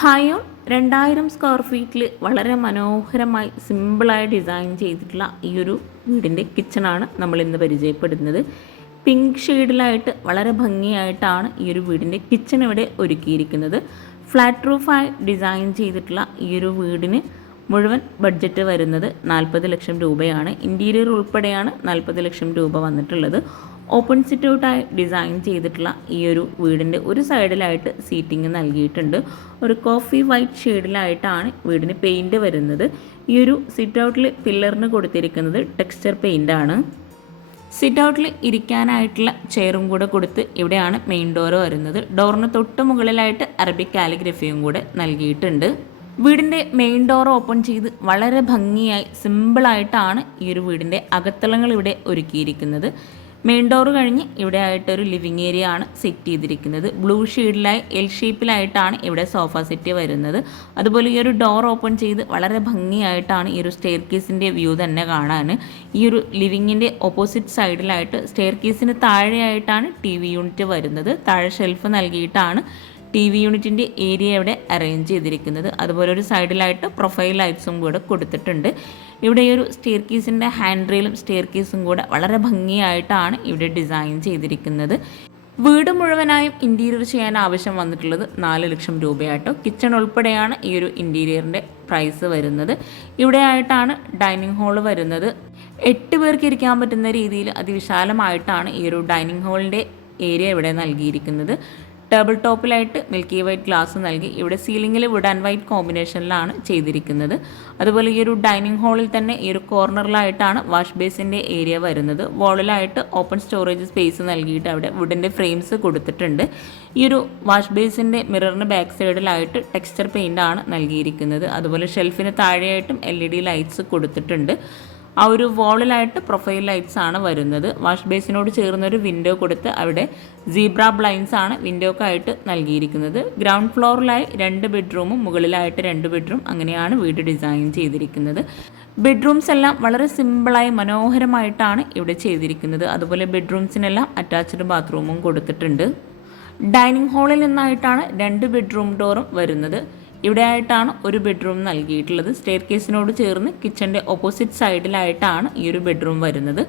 ഹായോ രണ്ടായിരം സ്ക്വയർ ഫീറ്റിൽ വളരെ മനോഹരമായി സിമ്പിളായി ഡിസൈൻ ചെയ്തിട്ടുള്ള ഈ ഒരു വീടിന്റെ കിച്ചണാണ് നമ്മൾ ഇന്ന് പരിചയപ്പെടുന്നത്. പിങ്ക് ഷെയ്ഡിലായിട്ട് വളരെ ഭംഗിയായിട്ടാണ് ഈ ഒരു വീടിന്റെ കിച്ചൺ ഇവിടെ ഒരുക്കിയിരിക്കുന്നത്. ഫ്ലാറ്റ് റൂഫായി ഡിസൈൻ ചെയ്തിട്ടുള്ള ഈ ഒരു വീടിന് മുഴുവൻ ബഡ്ജറ്റ് വരുന്നത് നാൽപ്പത് ലക്ഷം രൂപയാണ്. ഇന്റീരിയർ ഉൾപ്പെടെയാണ് നാൽപ്പത് ലക്ഷം രൂപ വന്നിട്ടുള്ളത്. ഓപ്പൺ സിറ്റൗട്ടായി ഡിസൈൻ ചെയ്തിട്ടുള്ള ഈ ഒരു വീടിന്റെ ഒരു സൈഡിലായിട്ട് സീറ്റിംഗ് നൽകിയിട്ടുണ്ട്. ഒരു കോഫി വൈറ്റ് ഷെയ്ഡിലായിട്ടാണ് വീടിന് പെയിന്റ് വരുന്നത്. ഈ ഒരു സിറ്റൗട്ടിൽ പില്ലറിന് കൊടുത്തിരിക്കുന്നത് ടെക്സ്ചർ പെയിന്റാണ് സിറ്റ് ഔട്ടിൽ ഇരിക്കാനായിട്ടുള്ള ചെയറും കൂടെ കൊടുത്ത് ഇവിടെയാണ് മെയിൻ ഡോർ വരുന്നത്. ഡോറിന് തൊട്ട് മുകളിലായിട്ട് അറബിക് കാലിഗ്രഫിയും കൂടെ നൽകിയിട്ടുണ്ട്. വീടിന്റെ മെയിൻ ഡോർ ഓപ്പൺ ചെയ്ത് വളരെ ഭംഗിയായി സിമ്പിളായിട്ടാണ് ഈ ഒരു വീടിന്റെ അകത്തളങ്ങൾ ഇവിടെ ഒരുക്കിയിരിക്കുന്നത്. മെയിൻ ഡോർ കഴിഞ്ഞ് ഇവിടെ ആയിട്ടൊരു ലിവിങ് ഏരിയ ആണ് സെറ്റ് ചെയ്തിരിക്കുന്നത്. ബ്ലൂ ഷെയ്ഡിലായി എൽ ഷേപ്പിലായിട്ടാണ് ഇവിടെ സോഫ സെറ്റ് വരുന്നത്. അതുപോലെ ഈ ഒരു ഡോർ ഓപ്പൺ ചെയ്ത് വളരെ ഭംഗിയായിട്ടാണ് ഈ ഒരു സ്റ്റെയർ കേസിന്റെ വ്യൂ തന്നെ കാണാൻ. ഈ ഒരു ലിവിങ്ങിന്റെ ഓപ്പോസിറ്റ് സൈഡിലായിട്ട് സ്റ്റെയർ കേസിന് താഴെയായിട്ടാണ് ടി വി യൂണിറ്റ് വരുന്നത്. താഴെ ഷെൽഫ് നൽകിയിട്ടാണ് ടി വി യൂണിറ്റിന്റെ ഏരിയ ഇവിടെ അറേഞ്ച് ചെയ്തിരിക്കുന്നത്. അതുപോലെ ഒരു സൈഡിലായിട്ട് പ്രൊഫൈൽ ലൈറ്റ്സും കൂടെ കൊടുത്തിട്ടുണ്ട്. ഇവിടെ ഈ ഒരു സ്റ്റെയർ കീസിന്റെ ഹാൻഡ് റെയിലും സ്റ്റെയർ കീസും കൂടെ വളരെ ഭംഗിയായിട്ടാണ് ഇവിടെ ഡിസൈൻ ചെയ്തിരിക്കുന്നത്. വീട് മുഴുവനായും ഇന്റീരിയർ ചെയ്യാൻ ആവശ്യം വന്നിട്ടുള്ളത് നാല് ലക്ഷം രൂപയായിട്ടോ കിച്ചൺ ഉൾപ്പെടെയാണ് ഈ ഒരു ഇന്റീരിയറിന്റെ പ്രൈസ് വരുന്നത്. ഇവിടെ ആയിട്ടാണ് ഡൈനിങ് ഹാൾ വരുന്നത്. എട്ട് പേർക്ക് ഇരിക്കാൻ പറ്റുന്ന രീതിയിൽ അതിവിശാലമായിട്ടാണ് ഈ ഒരു ഡൈനിങ് ഹാളിന്റെ ഏരിയ ഇവിടെ നൽകിയിരിക്കുന്നത്. ടേബിൾ ടോപ്പിലായിട്ട് മിൽക്കി വൈറ്റ് ഗ്ലാസ് നൽകി ഇവിടെ സീലിംഗിൽ വുഡ് ആൻഡ് വൈറ്റ് കോമ്പിനേഷനിലാണ് ചെയ്തിരിക്കുന്നത്. അതുപോലെ ഈ ഒരു ഡൈനിങ് ഹാളിൽ തന്നെ ഈ ഒരു കോർണറിലായിട്ടാണ് വാഷ് ബേസിന്റെ ഏരിയ വരുന്നത്. വാളിലായിട്ട് ഓപ്പൺ സ്റ്റോറേജ് സ്പേസ് നൽകിയിട്ട് അവിടെ വുഡിന്റെ ഫ്രെയിംസ് കൊടുത്തിട്ടുണ്ട്. ഈ ഒരു വാഷ് ബേസിന്റെ മിററിന് ബാക്ക് സൈഡിലായിട്ട് ടെക്സ്ചർ ആണ് നൽകിയിരിക്കുന്നത്. അതുപോലെ ഷെൽഫിന് താഴെയായിട്ടും എൽ ഇ ഡി ലൈറ്റ്സ് കൊടുത്തിട്ടുണ്ട്. ആ ഒരു വോളിലായിട്ട് പ്രൊഫൈൽ ലൈറ്റ്സ് ആണ് വരുന്നത്. വാഷ് ബേസിനോട് ചേർന്ന ഒരു വിൻഡോ കൊടുത്ത് അവിടെ സീബ്ര ബ്ലൈൻസ് ആണ് വിൻഡോക്കായിട്ട് നൽകിയിരിക്കുന്നത്. ഗ്രൗണ്ട് ഫ്ലോറിലായി രണ്ട് ബെഡ്റൂമും മുകളിലായിട്ട് രണ്ട് ബെഡ്റൂം അങ്ങനെയാണ് വീട് ഡിസൈൻ ചെയ്തിരിക്കുന്നത്. ബെഡ്റൂംസ് എല്ലാം വളരെ സിമ്പിളായി മനോഹരമായിട്ടാണ് ഇവിടെ ചെയ്തിരിക്കുന്നത്. അതുപോലെ ബെഡ്റൂംസിനെല്ലാം അറ്റാച്ച്ഡ് ബാത്റൂമും കൊടുത്തിട്ടുണ്ട്. ഡൈനിങ് ഹാളിൽ നിന്നായിട്ടാണ് രണ്ട് ബെഡ്റൂം ഡോറും വരുന്നത്. ഇവിടെ ആയിട്ടാണ് ഒരു ബെഡ്റൂം നൽകിയിട്ടുള്ളത്. സ്റ്റെയർ കേസിനോട് ചേർന്ന് കിച്ചന്റെ ഓപ്പോസിറ്റ് സൈഡിലായിട്ടാണ് ഈ ഒരു ബെഡ്റൂം വരുന്നത്.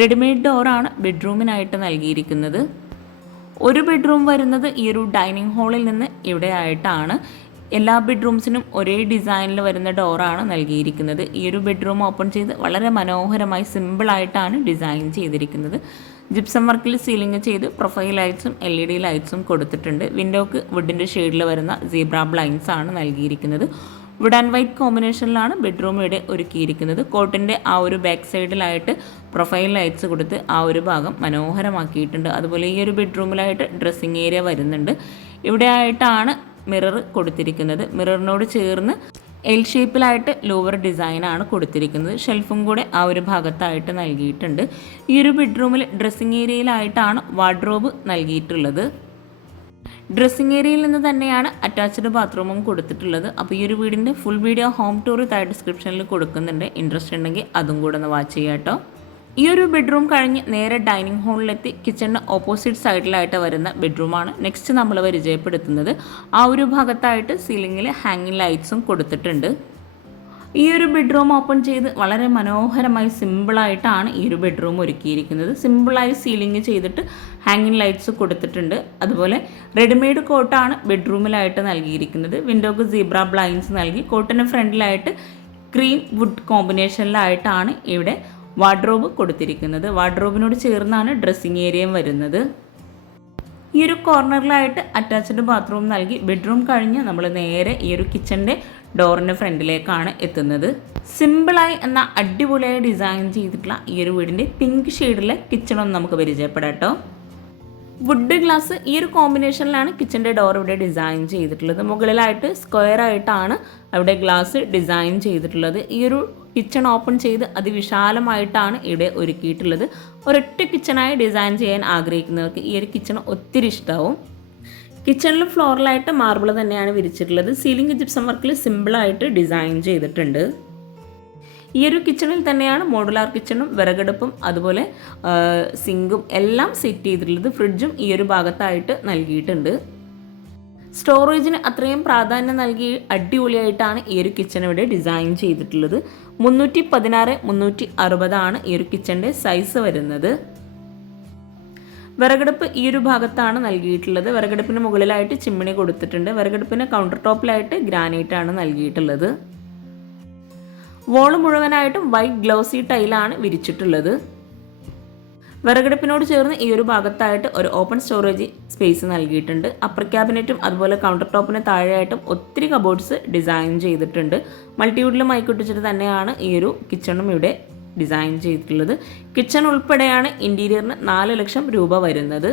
റെഡിമെയ്ഡ് ഡോറാണ് ബെഡ്റൂമിനായിട്ട് നൽകിയിരിക്കുന്നത്. ഒരു ബെഡ്റൂം വരുന്നത് ഈ ഒരു ഡൈനിങ് ഹാളിൽ നിന്ന് ഇവിടെ ആയിട്ടാണ് എല്ലാ ബെഡ്റൂംസിനും ഒരേ ഡിസൈനിൽ വരുന്ന ഡോറാണ് നൽകിയിരിക്കുന്നത്. ഈ ഒരു ബെഡ്റൂം ഓപ്പൺ ചെയ്ത് വളരെ മനോഹരമായി സിമ്പിളായിട്ടാണ് ഡിസൈൻ ചെയ്തിരിക്കുന്നത്. ജിപ്സം വർക്കിൽ സീലിംഗ് ചെയ്ത് പ്രൊഫൈൽ ലൈറ്റ്സും എൽ ഇ ഡി ലൈറ്റ്സും കൊടുത്തിട്ടുണ്ട്. വിൻഡോക്ക് വുഡിന്റെ ഷെയ്ഡിൽ വരുന്ന സീബ്ര ബ്ലൈൻസ് ആണ് നൽകിയിരിക്കുന്നത്. വുഡ് ആൻഡ് വൈറ്റ് കോമ്പിനേഷനിലാണ് ബെഡ്റൂം ഇവിടെ ഒരുക്കിയിരിക്കുന്നത്. കോട്ടിന്റെ ആ ഒരു ബാക്ക് സൈഡിലായിട്ട് പ്രൊഫൈൽ ലൈറ്റ്സ് കൊടുത്ത് ആ ഒരു ഭാഗം മനോഹരമാക്കിയിട്ടുണ്ട്. അതുപോലെ ഈ ഒരു ബെഡ്റൂമിലായിട്ട് ഡ്രസ്സിങ് ഏരിയ വരുന്നുണ്ട്. ഇവിടെ ആയിട്ടാണ് മിറർ കൊടുത്തിരിക്കുന്നത് മിററിനോട് ചേർന്ന് എൽ ഷേപ്പിലായിട്ട് ലോവർ ഡിസൈനാണ് കൊടുത്തിരിക്കുന്നത്. ഷെൽഫും കൂടെ ആ ഒരു ഭാഗത്തായിട്ട് നൽകിയിട്ടുണ്ട്. ഈ ഒരു ബെഡ്റൂമിൽ ഡ്രസ്സിങ് ഏരിയയിലായിട്ടാണ് വാർഡ്രോബ് നൽകിയിട്ടുള്ളത്. ഡ്രസ്സിങ് ഏരിയയിൽ നിന്ന് തന്നെയാണ് അറ്റാച്ച്ഡ് ബാത്റൂമും കൊടുത്തിട്ടുള്ളത്. അപ്പോൾ ഈ ഒരു വീടിന്റെ ഫുൾ വീഡിയോ ഹോം ടൂർ താഴെ ഡിസ്ക്രിപ്ഷനിൽ കൊടുക്കുന്നുണ്ട്. ഇൻട്രസ്റ്റ് ഉണ്ടെങ്കിൽ അതും കൂടെ ഒന്ന് വാച്ച് ചെയ്യാം കേട്ടോ ഈ ഒരു ബെഡ്റൂം കഴിഞ്ഞ് നേരെ ഡൈനിങ് ഹാളിലെത്തി കിച്ചണിന് ഓപ്പോസിറ്റ് സൈഡിലായിട്ട് വരുന്ന ബെഡ്റൂമാണ് നെക്സ്റ്റ് നമ്മൾ പരിചയപ്പെടുത്തുന്നത് ആ ഒരു ഭാഗത്തായിട്ട് സീലിങ്ങിൽ ഹാങ്ങിങ് ലൈറ്റ്സും കൊടുത്തിട്ടുണ്ട്. ഈ ഒരു ബെഡ്റൂം ഓപ്പൺ ചെയ്ത് വളരെ മനോഹരമായി സിമ്പിളായിട്ടാണ് ഈ ഒരു ബെഡ്റൂം ഒരുക്കിയിരിക്കുന്നത്. സിമ്പിളായി സീലിംഗ് ചെയ്തിട്ട് ഹാങ്ങിങ് ലൈറ്റ്സ് കൊടുത്തിട്ടുണ്ട്. അതുപോലെ റെഡിമെയ്ഡ് കോട്ടാണ് ബെഡ്റൂമിലായിട്ട് നൽകിയിരിക്കുന്നത്. വിൻഡോക്ക് സീബ്ര ബ്ലൈൻസ് നൽകി. കോട്ടിന് ഫ്രണ്ടിലായിട്ട് ക്രീം വുഡ് കോമ്പിനേഷനിലായിട്ടാണ് ഇവിടെ വാർഡ്രോബ് കൊടുത്തിരിക്കുന്നത്. വാർഡ്രോബിനോട് ചേർന്നാണ് ഡ്രസ്സിങ് ഏരിയയും വരുന്നത്. ഈ ഒരു കോർണറിലായിട്ട് അറ്റാച്ച്ഡ് ബാത്റൂം നൽകി ബെഡ്റൂം കഴിഞ്ഞ് നമ്മൾ നേരെ ഈ ഒരു കിച്ചന്റെ ഡോറിന്റെ ഫ്രണ്ടിലേക്കാണ് എത്തുന്നത്. സിമ്പിളായി എന്ന അടിപൊളിയായി ഡിസൈൻ ചെയ്തിട്ടുള്ള ഈ ഒരു വീടിന്റെ പിങ്ക് ഷെയ്ഡിലെ കിച്ചണൊന്ന് നമുക്ക് പരിചയപ്പെടാം കേട്ടോ വുഡ് ഗ്ലാസ് ഈ ഒരു കോമ്പിനേഷനിലാണ് കിച്ചന്റെ ഡോർ ഇവിടെ ഡിസൈൻ ചെയ്തിട്ടുള്ളത്. മുകളിലായിട്ട് സ്ക്വയർ ആയിട്ടാണ് അവിടെ ഗ്ലാസ് ഡിസൈൻ ചെയ്തിട്ടുള്ളത്. ഈ ഒരു കിച്ചൺ ഓപ്പൺ ചെയ്ത് അതിവിശാലമായിട്ടാണ് ഇവിടെ ഒരുക്കിയിട്ടുള്ളത്. ഒരൊറ്റ കിച്ചണായി ഡിസൈൻ ചെയ്യാൻ ആഗ്രഹിക്കുന്നവർക്ക് ഈ ഒരു കിച്ചൺ ഒത്തിരി ഇഷ്ടമാവും. കിച്ചണിലും ഫ്ലോറിലായിട്ട് മാർബിൾ തന്നെയാണ് വിരിച്ചിട്ടുള്ളത്. സീലിംഗ് ജിപ്സം വർക്കിൽ സിമ്പിളായിട്ട് ഡിസൈൻ ചെയ്തിട്ടുണ്ട്. ഈ ഒരു കിച്ചണിൽ തന്നെയാണ് മോഡുലാർ കിച്ചണും വിറകടുപ്പും അതുപോലെ സിങ്കും എല്ലാം സെറ്റ് ചെയ്തിട്ടുള്ളത്. ഫ്രിഡ്ജും ഈ ഒരു ഭാഗത്തായിട്ട് നൽകിയിട്ടുണ്ട്. സ്റ്റോറേജിന് അത്രയും പ്രാധാന്യം നൽകി അടിപൊളിയായിട്ടാണ് ഈ ഒരു കിച്ചൺ ഇവിടെ ഡിസൈൻ ചെയ്തിട്ടുള്ളത്. മുന്നൂറ്റി പതിനാറ് മുന്നൂറ്റി അറുപതാണ് ഈ ഒരു കിച്ചന്റെ സൈസ് വരുന്നത്. വിറകടുപ്പ് ഈ ഒരു ഭാഗത്താണ് നൽകിയിട്ടുള്ളത്. വിറകടുപ്പിന് മുകളിലായിട്ട് ചിമ്മിണി കൊടുത്തിട്ടുണ്ട്. വിറകടുപ്പിന് കൗണ്ടർ ടോപ്പിലായിട്ട് ഗ്രാനൈറ്റ് ആണ് നൽകിയിട്ടുള്ളത്. വോൾ മുഴുവനായിട്ടും വൈറ്റ് ഗ്ലൗസി ടൈലാണ് വിരിച്ചിട്ടുള്ളത്. വിറകടുപ്പിനോട് ചേർന്ന് ഈ ഒരു ഭാഗത്തായിട്ട് ഒരു ഓപ്പൺ സ്റ്റോറേജ് സ്പേസ് നൽകിയിട്ടുണ്ട്. അപ്പർ ക്യാബിനറ്റും അതുപോലെ കൗണ്ടർ ടോപ്പിന് താഴെയായിട്ടും ഒത്തിരി കബോർഡ്സ് ഡിസൈൻ ചെയ്തിട്ടുണ്ട്. മൾട്ടിവുഡിലും മൈക്കൊട്ടിച്ചിട്ട് തന്നെയാണ് ഈ ഒരു കിച്ചണും ഇവിടെ ഡിസൈൻ ചെയ്തിട്ടുള്ളത്. കിച്ചൺ ഉൾപ്പെടെയാണ് ഇന്റീരിയറിന് നാല് ലക്ഷം രൂപ വരുന്നത്.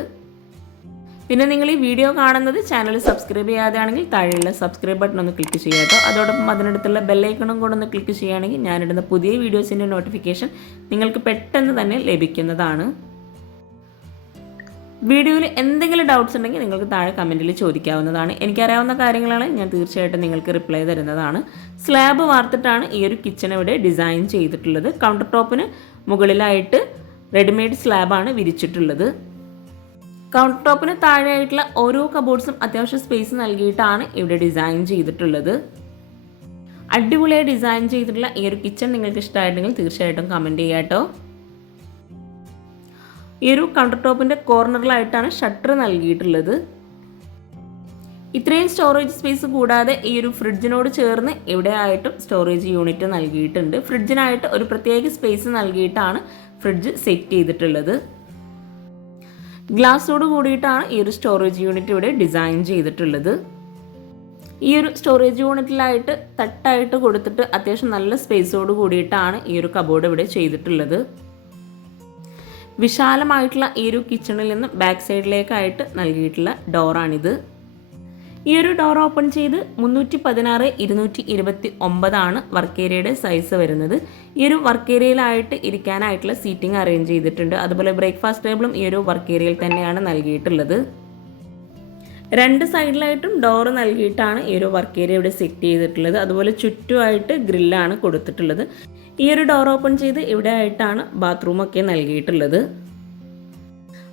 പിന്നെ നിങ്ങൾ ഈ വീഡിയോ കാണുന്നത് ചാനൽ സബ്സ്ക്രൈബ് ചെയ്യാതെയാണെങ്കിൽ താഴെയുള്ള സബ്സ്ക്രൈബ് ബട്ടൺ ഒന്ന് ക്ലിക്ക് ചെയ്യുക കേട്ടോ. അതോടൊപ്പം അതിനടുത്തുള്ള ബെല്ലൈക്കണും കൂടെ ഒന്ന് ക്ലിക്ക് ചെയ്യുകയാണെങ്കിൽ ഞാനിടുന്ന പുതിയ വീഡിയോസിന്റെ നോട്ടിഫിക്കേഷൻ നിങ്ങൾക്ക് പെട്ടെന്ന് തന്നെ ലഭിക്കുന്നതാണ്. വീഡിയോയിൽ എന്തെങ്കിലും ഡൗട്ട്സ് ഉണ്ടെങ്കിൽ നിങ്ങൾക്ക് താഴെ കമന്റിൽ ചോദിക്കാവുന്നതാണ്. എനിക്കറിയാവുന്ന കാര്യങ്ങളാണ് ഞാൻ തീർച്ചയായിട്ടും നിങ്ങൾക്ക് റിപ്ലൈ തരുന്നതാണ്. സ്ലാബ് വാർത്തിട്ടാണ് ഈ ഒരു കിച്ചൺ ഇവിടെ ഡിസൈൻ ചെയ്തിട്ടുള്ളത്. കൗണ്ടർ ടോപ്പിന് മുകളിലായിട്ട് റെഡിമെയ്ഡ് സ്ലാബാണ് വിരിച്ചിട്ടുള്ളത്. കൗണ്ടർ ടോപ്പിന് താഴെയായിട്ടുള്ള ഓരോ കബോർഡ്സും അത്യാവശ്യം സ്പേസ് നൽകിയിട്ടാണ് ഇവിടെ ഡിസൈൻ ചെയ്തിട്ടുള്ളത്. അടിപൊളിയായി ഡിസൈൻ ചെയ്തിട്ടുള്ള ഈ ഒരു കിച്ചൺ നിങ്ങൾക്ക് ഇഷ്ടമായിട്ടുണ്ടെങ്കിൽ തീർച്ചയായിട്ടും കമന്റ് ചെയ്യാം കേട്ടോ. ഈ ഒരു കൗണ്ടർ ടോപ്പിന്റെ കോർണറിലായിട്ടാണ് ഷട്ടർ നൽകിയിട്ടുള്ളത്. ഇത്രയും സ്റ്റോറേജ് സ്പേസ് കൂടാതെ ഈ ഒരു ഫ്രിഡ്ജിനോട് ചേർന്ന് എവിടെയായിട്ടും സ്റ്റോറേജ് യൂണിറ്റ് നൽകിയിട്ടുണ്ട്. ഫ്രിഡ്ജിനായിട്ട് ഒരു പ്രത്യേക സ്പേസ് നൽകിയിട്ടാണ് ഫ്രിഡ്ജ് സെറ്റ് ചെയ്തിട്ടുള്ളത്. ഗ്ലാസ്സോട് കൂടിയിട്ടാണ് ഈ ഒരു സ്റ്റോറേജ് യൂണിറ്റ് ഇവിടെ ഡിസൈൻ ചെയ്തിട്ടുള്ളത്. ഈ ഒരു സ്റ്റോറേജ് യൂണിറ്റിലായിട്ട് തട്ടായിട്ട് കൊടുത്തിട്ട് അത്യാവശ്യം നല്ല സ്പേസോട് കൂടിയിട്ടാണ് ഈ ഒരു കബോർഡ് ഇവിടെ ചെയ്തിട്ടുള്ളത്. വിശാലമായിട്ടുള്ള ഈ ഒരു കിച്ചണിൽ നിന്ന് ബാക്ക് സൈഡിലേക്കായിട്ട് നൽകിയിട്ടുള്ള ഡോറാണിത് ഈ ഒരു ഡോർ ഓപ്പൺ ചെയ്ത് മുന്നൂറ്റി പതിനാറ് ഇരുന്നൂറ്റി ഇരുപത്തി ഒമ്പതാണ് വർക്ക് ഏരിയയുടെ സൈസ് വരുന്നത്. ഈ ഒരു വർക്ക് ഏരിയയിലായിട്ട് ഇരിക്കാനായിട്ടുള്ള സീറ്റിംഗ് അറേഞ്ച് ചെയ്തിട്ടുണ്ട്. അതുപോലെ ബ്രേക്ക്ഫാസ്റ്റ് ടേബിളും ഈ ഒരു വർക്ക് ഏരിയയിൽ തന്നെയാണ് നൽകിയിട്ടുള്ളത്. രണ്ട് സൈഡിലായിട്ടും ഡോർ നൽകിയിട്ടാണ് ഈ ഒരു വർക്ക് ഏരിയ ഇവിടെ സെറ്റ് ചെയ്തിട്ടുള്ളത്. അതുപോലെ ചുറ്റുമായിട്ട് ഗ്രില്ലാണ് കൊടുത്തിട്ടുള്ളത്. ഈ ഒരു ഡോർ ഓപ്പൺ ചെയ്ത് ഇവിടെ ആയിട്ടാണ് ബാത്റൂമൊക്കെ നൽകിയിട്ടുള്ളത്.